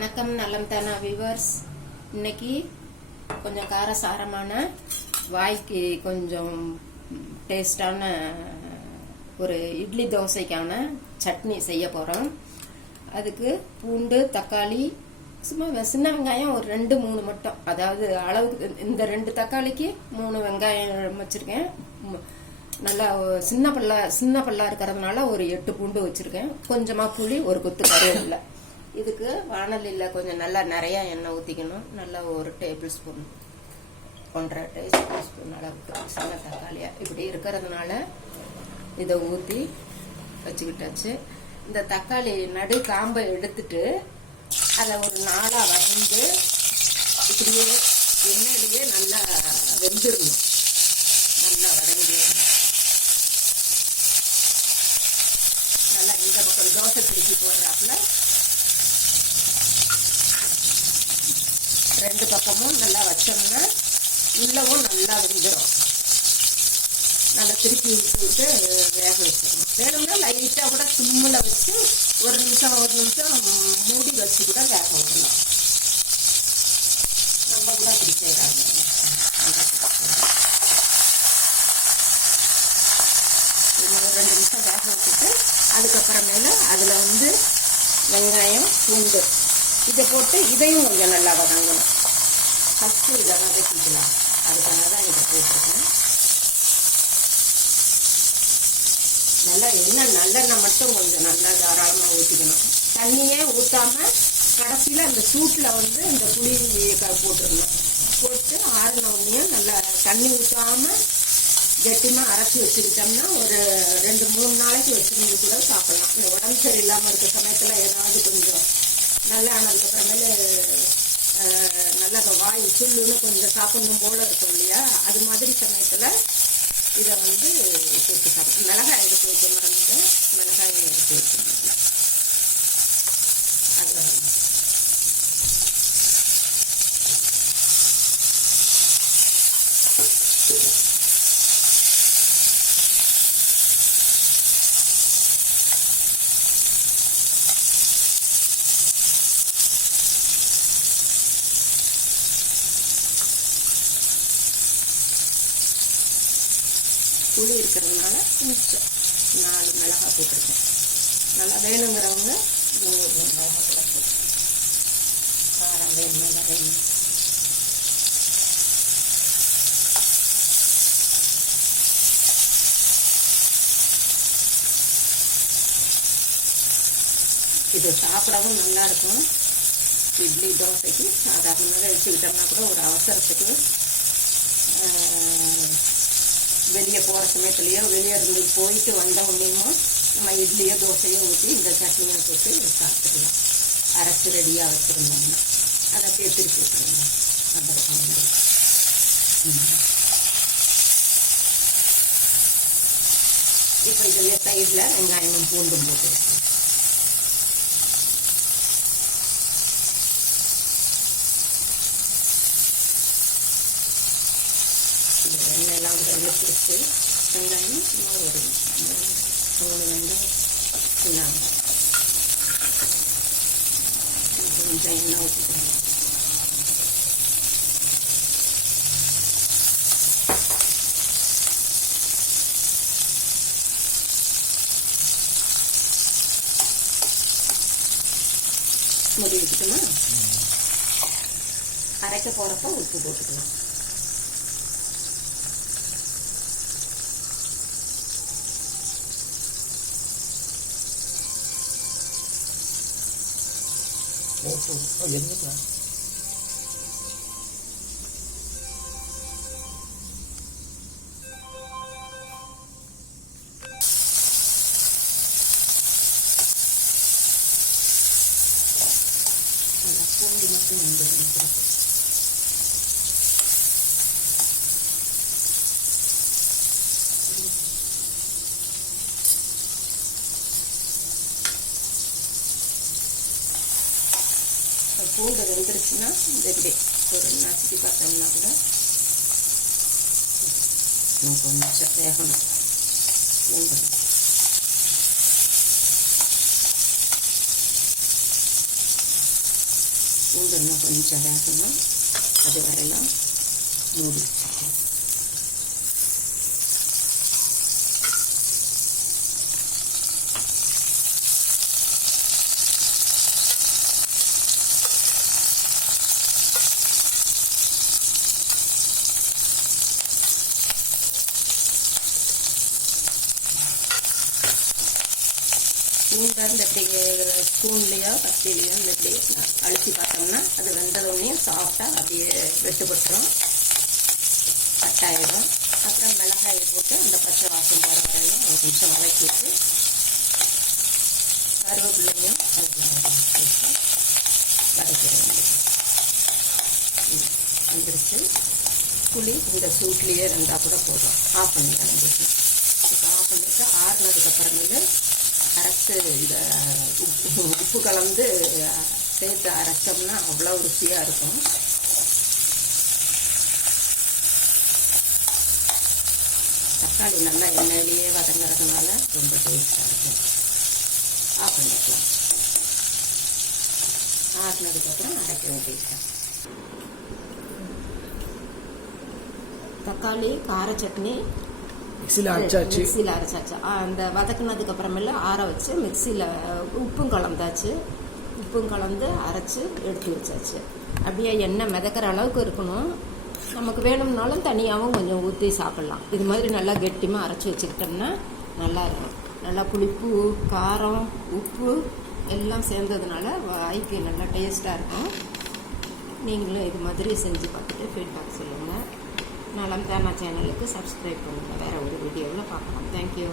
வணக்கம் நலம் தானா விவர்ஸ் இன்னைக்கு கொஞ்சம் காரசாரமான வாய்க்கு கொஞ்சம் டேஸ்டான ஒரு இட்லி தோசைக்கான சட்னி செய்ய போகிறோம் அதுக்கு பூண்டு தக்காளி சும்மா சின்ன வெங்காயம் ஒரு ரெண்டு மூணு மட்டும். அதாவது அளவுக்கு இந்த ரெண்டு தக்காளிக்கு மூணு வெங்காயம் வச்சுருக்கேன். நல்லா சின்ன பல்லா சின்ன பல்லா இருக்கிறதுனால ஒரு எட்டு பூண்டு வச்சுருக்கேன். கொஞ்சமாக புளி ஒரு கொத்து இல்லை இதுக்கு வானலியில் கொஞ்சம் நல்லா நிறையா எண்ணெய் ஊற்றிக்கணும் நல்லா ஒரு டேபிள் ஸ்பூன் ஒன்றரை டேபிள் ஸ்பூன் அளவுக்கு சின்ன தக்காளியாக இப்படி இருக்கிறதுனால இதை ஊற்றி வச்சுக்கிட்டாச்சு. இந்த தக்காளி நடு காம்பை எடுத்துட்டு அதை ஒரு நாளாக வதந்து இப்படியே எண்ணெயிலேயே நல்லா வெந்துடணும் நல்லா வதங்கி நல்லா இந்த பக்கம் தோசை திருப்பி போடுறாப்புல ரெண்டு பக்கமும் நல்லா வச்சோம்னா உள்ளவும் நல்லா வெந்துடும் நல்லா திருப்பி விட்டு விட்டு வேக வச்சிடணும். வேணும்னா லைட்டாக கூட சிம்மில் வச்சு ஒரு நிமிஷம் ஒரு நிமிஷம் மூடி வச்சு கூட வேக விடலாம். நம்ம கூட அப்படி செய்கிறாங்க ஒரு ரெண்டு நிமிஷம் வேக வச்சுட்டு அதுக்கப்புறமேல அதில் வந்து வெங்காயம் பூண்டு இதை போட்டு இதையும் கொஞ்சம் நல்லா வதங்கணும். ஃபஸ்ட்டு இதை வதக்கிக்கலாம். அதுக்காக தான் இதை போட்டிருக்கேன். நல்லா எண்ணெய் நல்லெண்ணெய் மட்டும் கொஞ்சம் நல்லா தாராளமாக ஊற்றிக்கணும் தண்ணியே ஊற்றாம கடைசியில் அந்த சூட்டில் வந்து இந்த புளி க- போட்டு ஆறின உடனே நல்லா தண்ணி ஊற்றாம கெட்டிமாக அரைச்சி வச்சுக்கிட்டோம்னா ஒரு ரெண்டு மூணு நாளைக்கு வச்சுருந்து கூட சாப்பிடலாம். இந்த உடம்பு சரியில்லாமல் இருக்க சமயத்தில் ஏதாவது கொஞ்சம் நல்லா ஆனதுக்கப்புறமேல அஹ், நல்லா வாய் சுள்ளுன்னு கொஞ்சம் சாப்பிடணும் போல இருக்கும் இல்லையா? அது மாதிரி சமயத்தில் இதை வந்து சேர்த்து சாப்பிடும் மிளகாய் எடுத்து வைக்க மறந்துட்டு மிளகாயை எடுத்து வச்சுருந்தேன் அது புளி இருக்கிறதுனால கொஞ்சம் நாலு மிளகாய் போட்டிருக்கேன். நல்லா வேணுங்கிறவங்க நூறு மிளகாய் கூட போட்டு காரம் வேணும் நல்லா வேணும். இது சாப்பிடவும் நல்லா இருக்கும். இட்லி தோசைக்கு சாதாரணமாக வச்சுக்கிட்டோம்னா கூட ஒரு அவசரத்துக்கு ஆஹ், வெளியே போகிற சமயத்துலேயோ வெளியே இருந்து போயிட்டு வந்த உடனேயுமோ நம்ம இட்லியோ தோசையோ ஊற்றி இந்த சட்னியை போட்டு சாப்பிட்டுக்கலாம். அரைச்சி ரெடியாக வச்சுருந்தோம்னா. அதை அப்படியே திருப்பி விட்டுருங்க அந்த ம். இப்போ இதில் சைடில் வெங்காயமும் பூண்டும் போட்டு வச்சுருக்கேன். இந்த எண்ணெயெல்லாம் ஒரு வெங்காயம் சும்மா ஒரு மூணு வெங்காயம் சின்ன வெங்காயம். கொஞ்சம் எண்ணெய் ஊற்றிக்கிறேன் அரைக்க போகிறப்ப உப்பு போட்டுக்கலாம் ஓஹோ அது என்னங்களா நல்லா பூண்டு மட்டும் வந்து கொடுக்கும் பூண்டு வெந்துருச்சுன்னா இந்த இப்படி ஒரு நசுக்கி பார்த்தோம்னா கூட கொஞ்சம் வேகணும். பூண்டு. பூண்டு இன்னும் கொஞ்சம் வேகணும். அது வரையலாம் மூடி வச்சுக்கலாம் பூண்டை இந்த ஸ்பூன்லேயோ கத்திலையோ இந்த இப்படி அழுத்தி பார்த்தோம்னா அது வெந்ததோடனே சாஃப்டாக அப்படியே வெட்டுப்பட்டுரும் கட்டாயிடும். அப்புறம் மிளகாயை போட்டு அந்த பச்சை வாசம் போகிற வரையிலும் ஒரு நிமிஷம் வதக்கிட்டு கருவேப்பிள்ளையும் அதில் வந்துருச்சு. புளி இந்த சூட்லேயே இருந்தால் கூட போதும். ஆஃப் பண்ணி வேண்டியது இப்போ ஆஃப் பண்ணிட்டு ஆறுனதுக்கப்புறமேலு அரைச்சு இந்த உப்பு உப்பு கலந்து சேர்த்து அரைச்சோம்னா அவ்வளோ ருசியாக இருக்கும். தக்காளி நல்லா எண்ணெயிலேயே வதங்குறதுனால ரொம்ப டேஸ்டாக இருக்கும். ஆஃப் பண்ணிக்கலாம். ஆறுனதுக்கப்புறம் அரைக்க வேண்டியிருக்கேன் தக்காளி கார சட்னி மிக்சியில் அரைச்சாச்சு. மிக்சியில் அரைச்சாச்சு. அந்த வதக்குனதுக்கு அப்புறமேல ஆற வச்சு மிக்சியில் உப்பும் கலந்தாச்சு. உப்பும் கலந்து அரைச்சு எடுத்து வச்சாச்சு. அப்படியே எண்ணெய் மிதக்கிற அளவுக்கு இருக்கணும். நமக்கு வேணும்னாலும் தனியாகவும் கொஞ்சம் ஊற்றி சாப்பிட்லாம். இது மாதிரி நல்லா கெட்டிமாக அரைச்சி வச்சுக்கிட்டோம்னா நல்லா இருக்கும். நல்லா புளிப்பு காரம் உப்பு எல்லாம் சேர்ந்ததுனால வாய்க்கு நல்லா டேஸ்ட்டாக இருக்கும். நீங்களும் இது மாதிரி செஞ்சு பார்த்துட்டு ஃபீட்பேக் சொல்லுங்கள் நலம் தானா சேனலுக்கு சப்ஸ்கிரைப் பண்ணுங்கள் வேறு ஒரு வீடியோவில் பார்க்கலாம். தேங்க்யூ